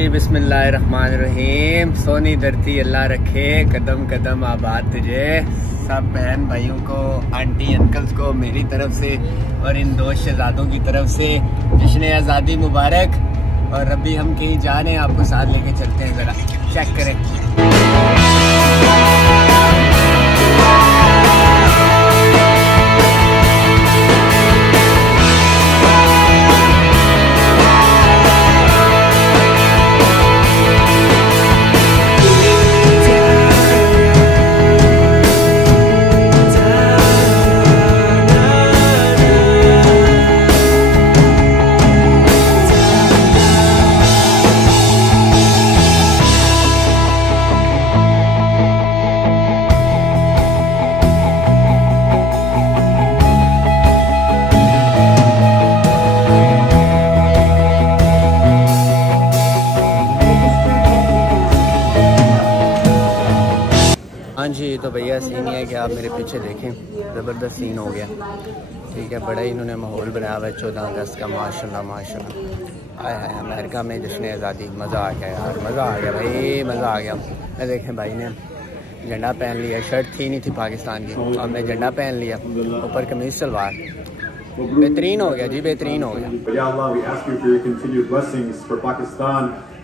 जी बिस्मिल्लाहिर्रहमानिर्रहीम। सोनी धरती अल्लाह रखे, कदम कदम आबाद तुझे। सब बहन भाइयों को, आंटी अंकल्स को मेरी तरफ से और इन दो शहजादों की तरफ से जश्न आज़ादी मुबारक। और अभी हम कहीं जा रहे हैं, आपको साथ लेके चलते हैं, ज़रा चेक करें। हाँ जी, तो भैया सीन ये है कि आप मेरे पीछे देखें, ज़बरदस्त सीन हो गया। ठीक है, बड़ा ही इन्होंने माहौल बनाया हुआ है 14 अगस्त का। माशाल्लाह माशाल्लाह। आया है अमेरिका में जश्न आज़ादी, मज़ा आ गया यार, मज़ा आ गया भाई, मज़ा आ गया। मैं देखें भाई ने झंडा पहन लिया, शर्ट थी नहीं थी पाकिस्तान की, और मैं झंडा पहन लिया, ऊपर कमीज़ सलवार, बेहतरीन हो गया जी, बेहतरीन हो गया।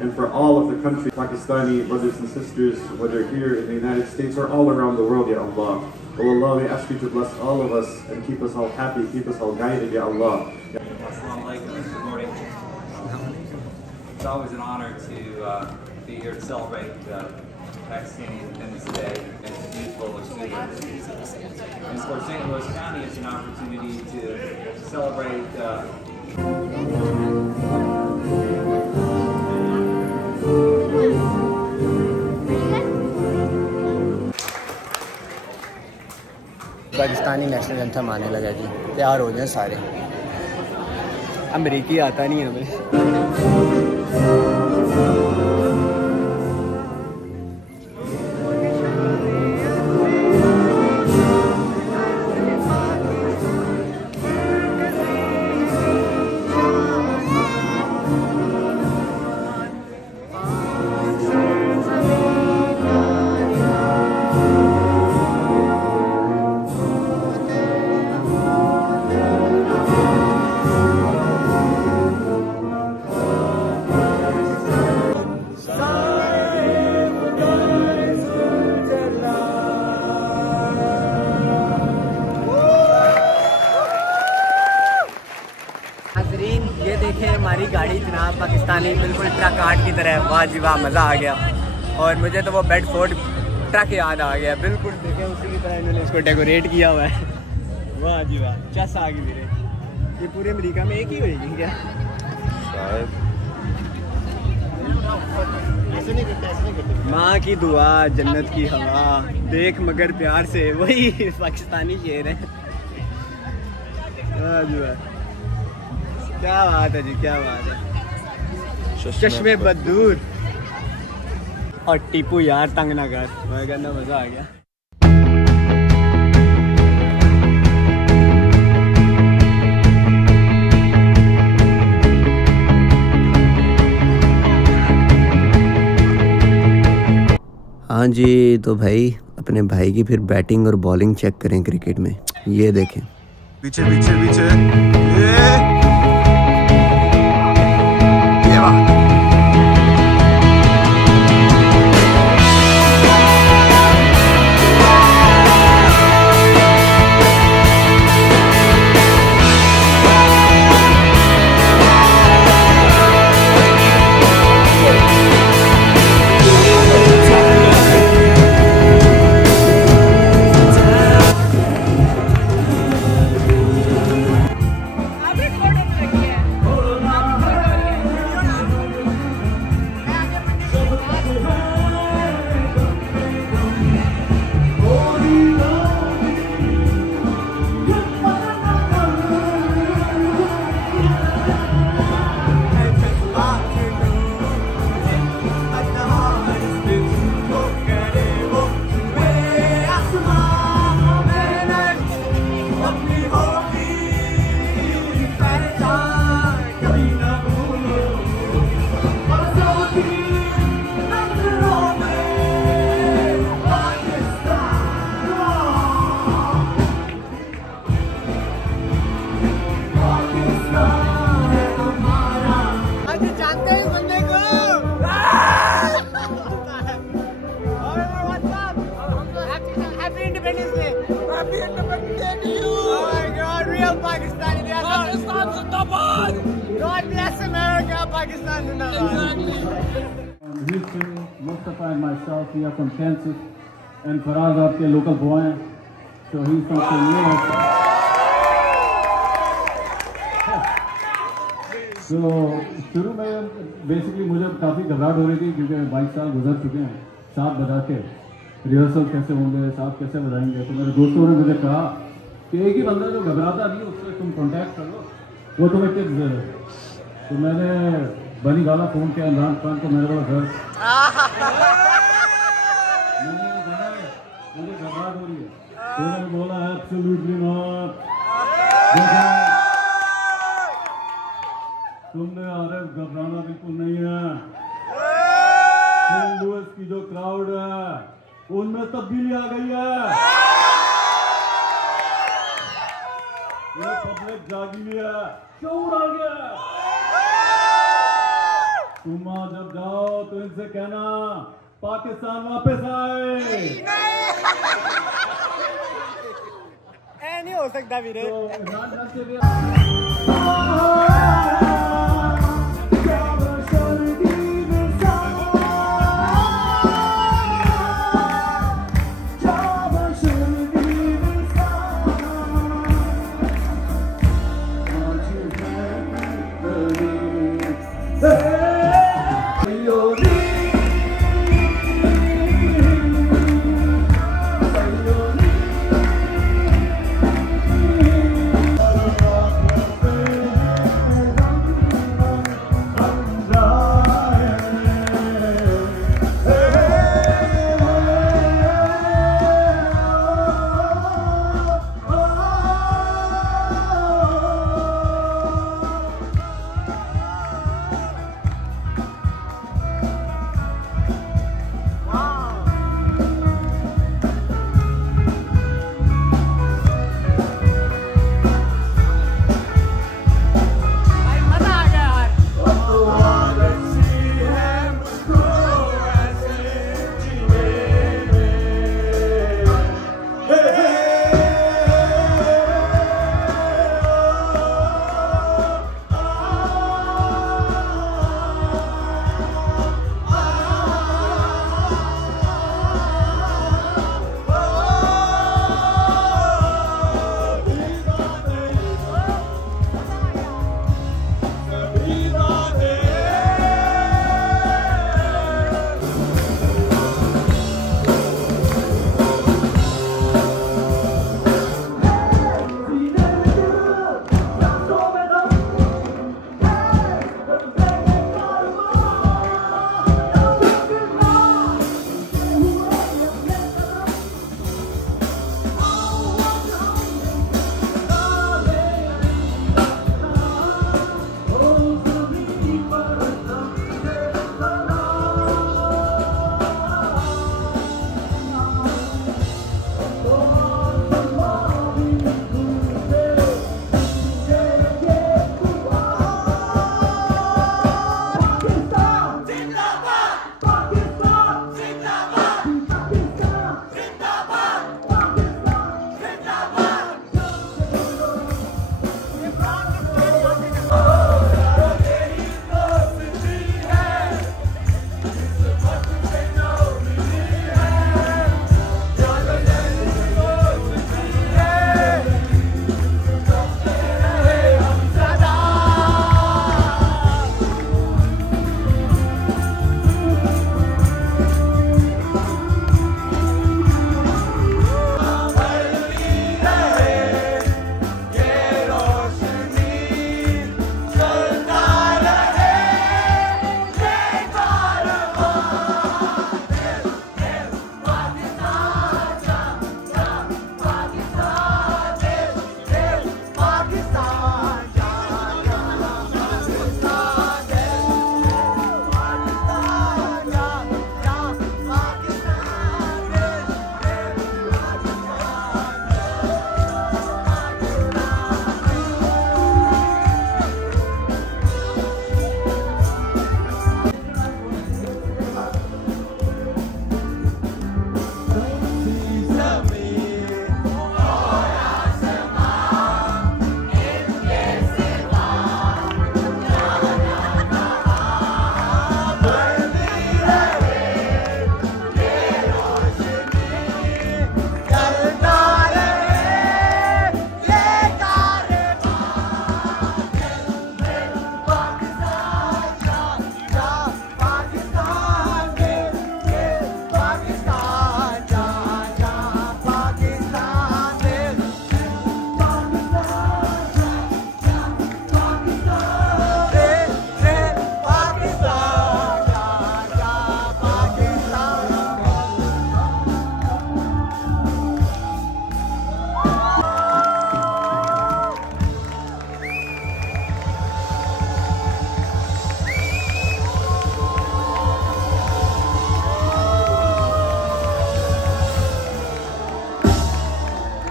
And for all of the country, Pakistani brothers and sisters, whether here in the United States or all around the world, Ya Allah. Oh Allah, we ask you to bless all of us and keep us all happy, keep us all guided, Ya Allah. Assalamu alaikum. Good morning. It's always an honor to be here to celebrate Pakistani Independence Day and its beautiful exuberance. And for St. Louis County, it's an opportunity to celebrate Pakistani national anthem आने लगा जी, तैयार हो जाए सारे। अमरीकी आता नहीं है हमें। ये देखें हमारी गाड़ी जनाब, पाकिस्तानी बिल्कुल ट्रक आर्ट की तरह। वाह जी वाह, मज़ा आ गया। और मुझे तो वो बेडफोर्ड ट्रक याद आ गया, बिल्कुल देखें उसी की तरह इन्होंने इसको डेकोरेट किया हुआ है। वाह जी वाह, चस आ गई मेरे। ये पूरे अमेरिका में एक ही होगी क्या? शायद। माँ की दुआ, जन्नत की हवा, देख मगर प्यार से, वही पाकिस्तानी शेर है। वाह जी वाह, क्या बात है जी, क्या बात है। चश्मे बदूर और टीपू यार तंग ना कर, मैं कहना मजा आ गया। हाँ जी, तो भाई अपने भाई की फिर बैटिंग और बॉलिंग चेक करें क्रिकेट में। ये देखें, पीछे पीछे पीछे, इस बंदे को। Happy Independence Day. Happy Independence Day to you. Oh my God, real Pakistani. Pakistan Zindabad. God bless America, Pakistan Zindabad. Houston, Mustafa and myself, we are from Kansas, and Faraz आपके local boy हैं, so he's from Kenya. So शुरू में basically मुझे काफ़ी घबराहट हो रही थी क्योंकि 22 साल गुजर चुके हैं साथ बजा के, रिहर्सल कैसे होंगे, साथ कैसे बजाएंगे। तो मेरे दोस्तों ने मुझे कहा कि एक ही बंदा जो घबराता नहीं उससे तुम कॉन्टैक्ट कर लो, वो तुम्हें टिप्स दे दे। तो मैंने बनी गाला फ़ोन किया इमरान खान को, मेरे पास घर मैंने बोला मुझे घबराहट हो रही है, तो उन्होंने बोला एब्सोल्युटली नॉट, तुमने अरे घबराना बिल्कुल नहीं है। सेंट लुइस की जो क्राउड है उनमें तब्दीली आ गई है, ये पब्लिक जागी है, शऊर आ गया। तुम आज जब जाओ तो इनसे कहना पाकिस्तान वापस आए। नहीं हो सकता वीरे।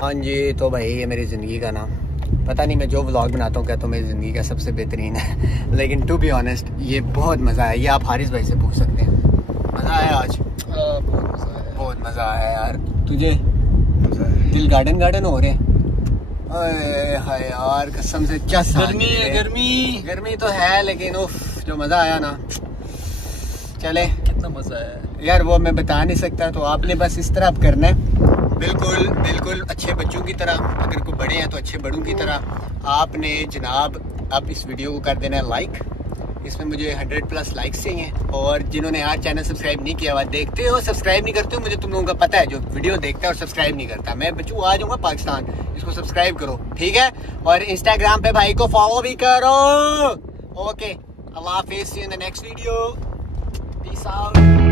हाँ जी, तो भाई ये मेरी ज़िंदगी का ना, पता नहीं मैं जो व्लॉग बनाता हूँ क्या तो मेरी ज़िंदगी का सबसे बेहतरीन है लेकिन टू बी ऑनेस्ट ये बहुत मज़ा आया। ये आप हारिस भाई से पूछ सकते हैं। मज़ा आया आज? बहुत मज़ा आया यार। तुझे? दिल गार्डन गार्डन हो रहे हैं। हाय यार कसम से क्या गर्मी है। गर्मी तो है लेकिन उफ जो मज़ा आया ना, चले कितना मज़ा आया यार वो मैं बता नहीं सकता। तो आपने बस इस तरह करना है, बिल्कुल बिल्कुल अच्छे बच्चों की तरह, अगर कोई बड़े हैं तो अच्छे बड़ों की तरह आपने जनाब अब इस वीडियो को कर देना है लाइक। इसमें मुझे 100+ लाइक्स चाहिए। और जिन्होंने यार चैनल सब्सक्राइब नहीं किया हुआ, देखते हो सब्सक्राइब नहीं करते हो, मुझे तुम लोगों का पता है। जो वीडियो देखता है और सब्सक्राइब नहीं करता, मैं बच्चू आ जाऊंगा पाकिस्तान, इसको सब्सक्राइब करो ठीक है। और इंस्टाग्राम पे भाई को फॉलो भी करो। ओके, अल्लाह हाफिज़, see you in the next video, peace out.